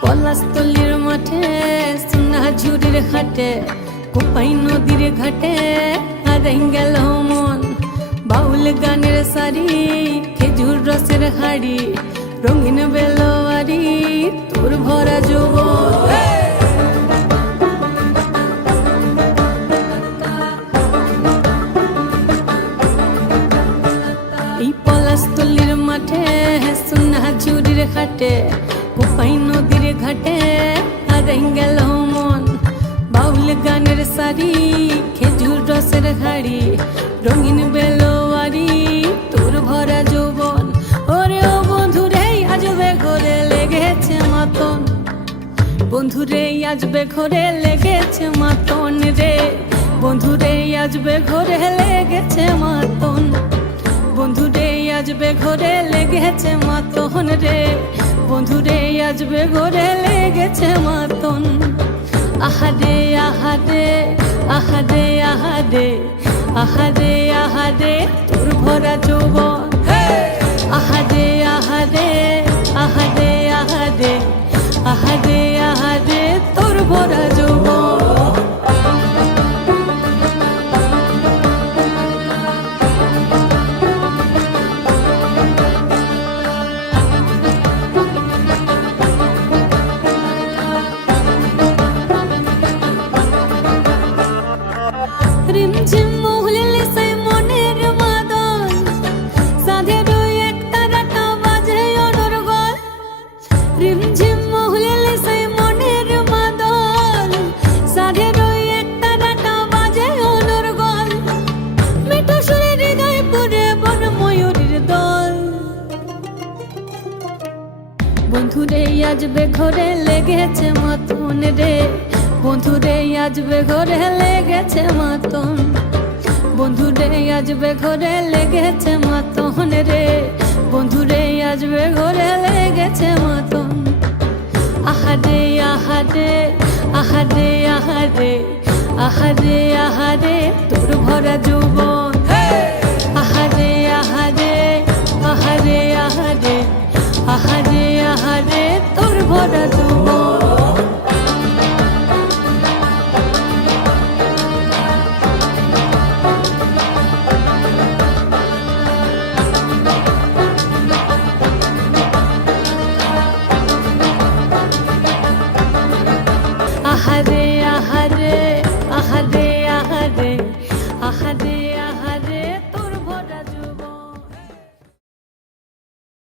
পলাশতলির মাঠে সোনা ঝুড়ির ঘাটে কোপাই নদীর ঘাটে হারাই গেল মন বাউল গানের সারি খেজুর রসের হাড়ি রঙিন বেলোয়ারি তোর ভরা যৌবন এই পলাশতলির মাঠে সোনা ঝুড়ির ঘাটে কোপাই নদীর ঘাটে হারাই গেল মন বাউল গানের সারি খেজুর রসের হাড়ি রঙিন বেলোয়ারি তোর ভরা যৌবন ওরে ও বন্ধুরে আজবে ঘরে লেগেছে মাতন বন্ধুরে আজবে ঘরে লেগেছে মাতন রে বন্ধুরে আজবে ঘরে লেগেছে মাতন বন্ধুরে আজবে ঘরে লেগেছে মাতন রে বন্ধুরে আজবে ঘরে লেগেছে মাতন আহারে আহারে আহারে আহারে আহারে আহারে তোর ভরা যৌবন আহারে আহারে আহারে আহারে আহারে আহারে তোর ভরা যৌবন রিমঝিম মহুলিলে সেই মনের মাদল সাধের এক তারাটা বাজে অনর্গল রিমঝিম মহুলিলে সেই মনের মাদল সাধের এক তারাটা বাজে অনর্গল মিঠো সুরে হৃদয় পুরে বন ময়ূরীর দল বন্ধুরে আজবে ঘরে লেগেছে মাতন রে বন্ধুরে আজবে ঘরে লেগেছে মাতন বন্ধুরে আজবে ঘরে লেগেছে মাতন রে বন্ধুরে আজবে ঘরে লেগেছে মাতন আহারে আহারে আহারে আহারে আহারে আহারে তোর ভরা যৌবন